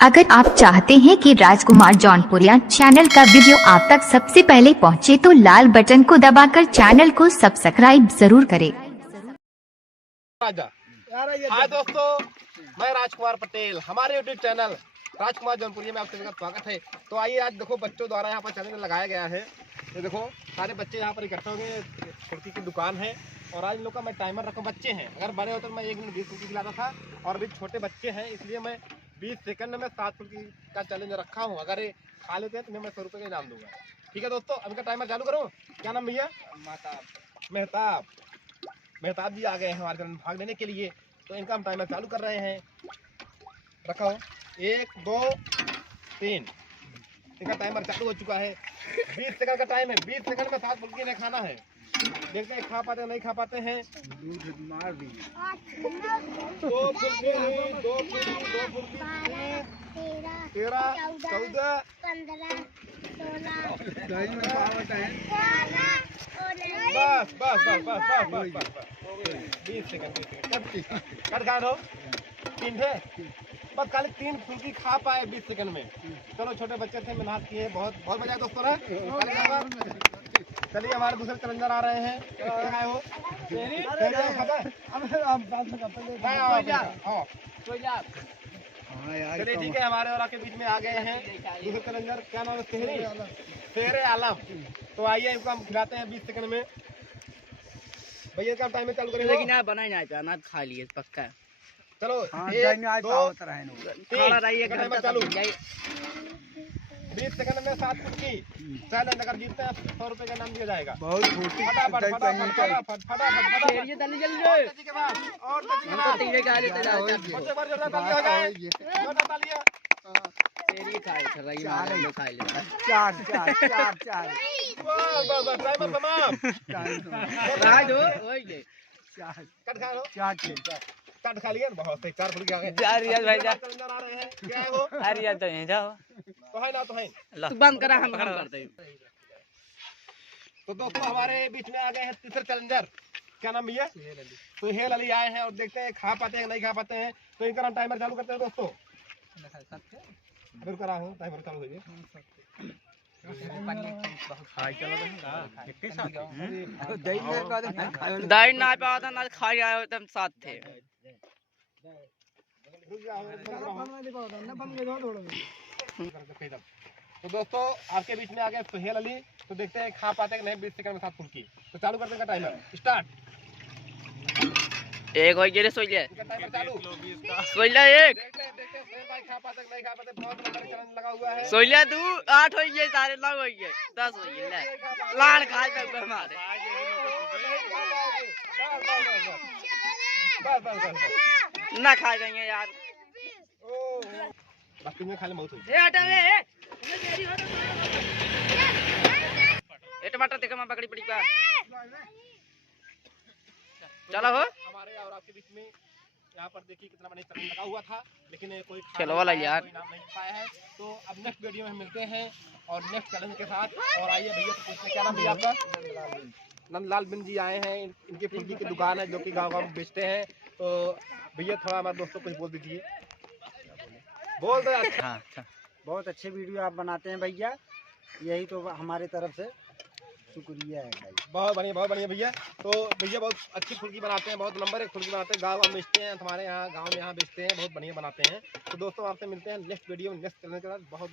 अगर आप चाहते हैं कि राजकुमार जौनपुरिया चैनल का वीडियो आप तक सबसे पहले पहुंचे तो लाल बटन को दबाकर चैनल को सब्सक्राइब जरूर करें। हाय दोस्तों, मैं राजकुमार पटेल, हमारे यूट्यूब चैनल राजकुमार जौनपुरिया में आप सभी का स्वागत है। तो आइए, आज देखो बच्चों द्वारा यहाँ पर चैनल लगाया गया है। ये देखो सारे बच्चे यहाँ पर इकट्ठे हो गए, कुर्ती की दुकान है और आज इन लोग का मैं टाइमर रखा। बच्चे हैं, अगर बड़े होते तो मैं 1 मिनट 20 फुल्की खिलाता था और अभी छोटे बच्चे हैं इसलिए मैं 20 सेकंड में 7 फुल्की का चैलेंज रखा हूँ। अगर ये खा लेते हैं तो मैं 100 रुपये का इनाम दूंगा। ठीक है दोस्तों, अब इनका टाइमर चालू करो। क्या नाम भैया? मेहताब। मेहताब जी आ गए हैं हमारे चैनल में भाग लेने के लिए, तो इनका हम टाइमर चालू कर रहे हैं। रखो 1 2 3। इनका टाइमर चालू हो चुका है। 20 सेकंड का टाइम है। 20 सेकंड में 7 फुल्की इन्हें खाना है। देखते हैं खा पाते हैं नहीं खा पाते हैं। 2 फुल्की 13 14 बस 20 सेकंड कट खा लो। 3 थे बस, खाली 3 फुल्की खा पाए 20 सेकंड में। चलो, छोटे बच्चे थे, मेहनत किए, बहुत बहुत मजा है दोस्तों ने। चलिए, हमारे दूसरे चैलेंजर आ रहे हैं। क्या हो? चलिए ठीक है, हमारे और आपके बीच में आ गए हैं दूसरे चैलेंजर। क्या नाम है? शेर आलम। तो आइए, इनको हम खिलाते हैं 20 सेकंड में। भैया का टाइम चालू करेंगे। लेकिन यार बनाई ना पे अनाज खा लिए पक्का। चलो, 1 2 3 चालू। 20 सेकंड में 7 फुल्की चैलेंज। अगर जीतते हैं 100 रुपए का नाम दिया जाएगा। बहुत फटाफट कट खा लिया। बहुत सही, 4 फुल्की आ गए। भाई जा आ रहे हैं। क्या है वो? अरे यार तो यहीं जाओ तो है ना, तो है। तू बंद करा, हम करते हैं। तो दोस्तों, हमारे बीच में आ गए हैं तीसरे चैलेंजर। क्या नाम भैया? सुहेल अली आए हैं और देखते हैं खा पाते हैं नहीं खा पाते हैं। तो इनका हम टाइमर चालू करते हैं दोस्तों। करा हो टाइमर चालू हो गया। दाई ना पाया था ना खा आए तुम साथ थे। तो दोस्तों, आपके बीच में आ गए सुहेल अली। तो देखते हैं खा पाते हैं नहीं 20 सेकंड में 7 फुल्की। तो चालू करते हैं टाइमर स्टार्ट। एक हो गया सोइले टाइमर चालू। सोइले एक खा पाते नहीं खा पाते। बहुत बड़ा चैलेंज लगा हुआ है। सोइले तू 8 हो गए, सारे 9 हो गए, 10 हो गए। लाड़ खा पे मारे ना खा जाएंगे यार। बाकी में खाली मौत हुई। ये टमाटर देखा मैं पकड़ी पड़ी का। चलो हो हमारे और आपके बीच में यहाँ पर देखिए कितना बड़ा चैलेंज लगा हुआ था, लेकिन कोई चलो वाला यार इनाम नहीं पाया है। तो अब नेक्स्ट वीडियो में मिलते हैं और नेक्स्ट चैलेंज के साथ। और आइए भैया से पूछते हैं, क्या नाम भैया आपका? नंदलाल बिन जी आए हैं। इनकी फुल्की की दुकान है जो कि गाँव में बेचते हैं। तो भैया थोड़ा हमारे दोस्तों कुछ बोल दीजिए। बोल दो। अच्छा, बहुत अच्छे वीडियो आप बनाते हैं भैया, यही तो हमारे तरफ से शुक्रिया है भाई। बहुत बढ़िया भैया। तो भैया बहुत अच्छी फुल्की बनाते हैं, बहुत नंबर 1 फुल्की बनाते हैं। गाँव में बेचते हैं, हमारे यहाँ गाँव में यहाँ बेचते हैं, बहुत बढ़िया बनाते हैं। तो दोस्तों, आपसे मिलते हैं नेक्स्ट वीडियो में नेक्स्ट चैनल के साथ। बहुत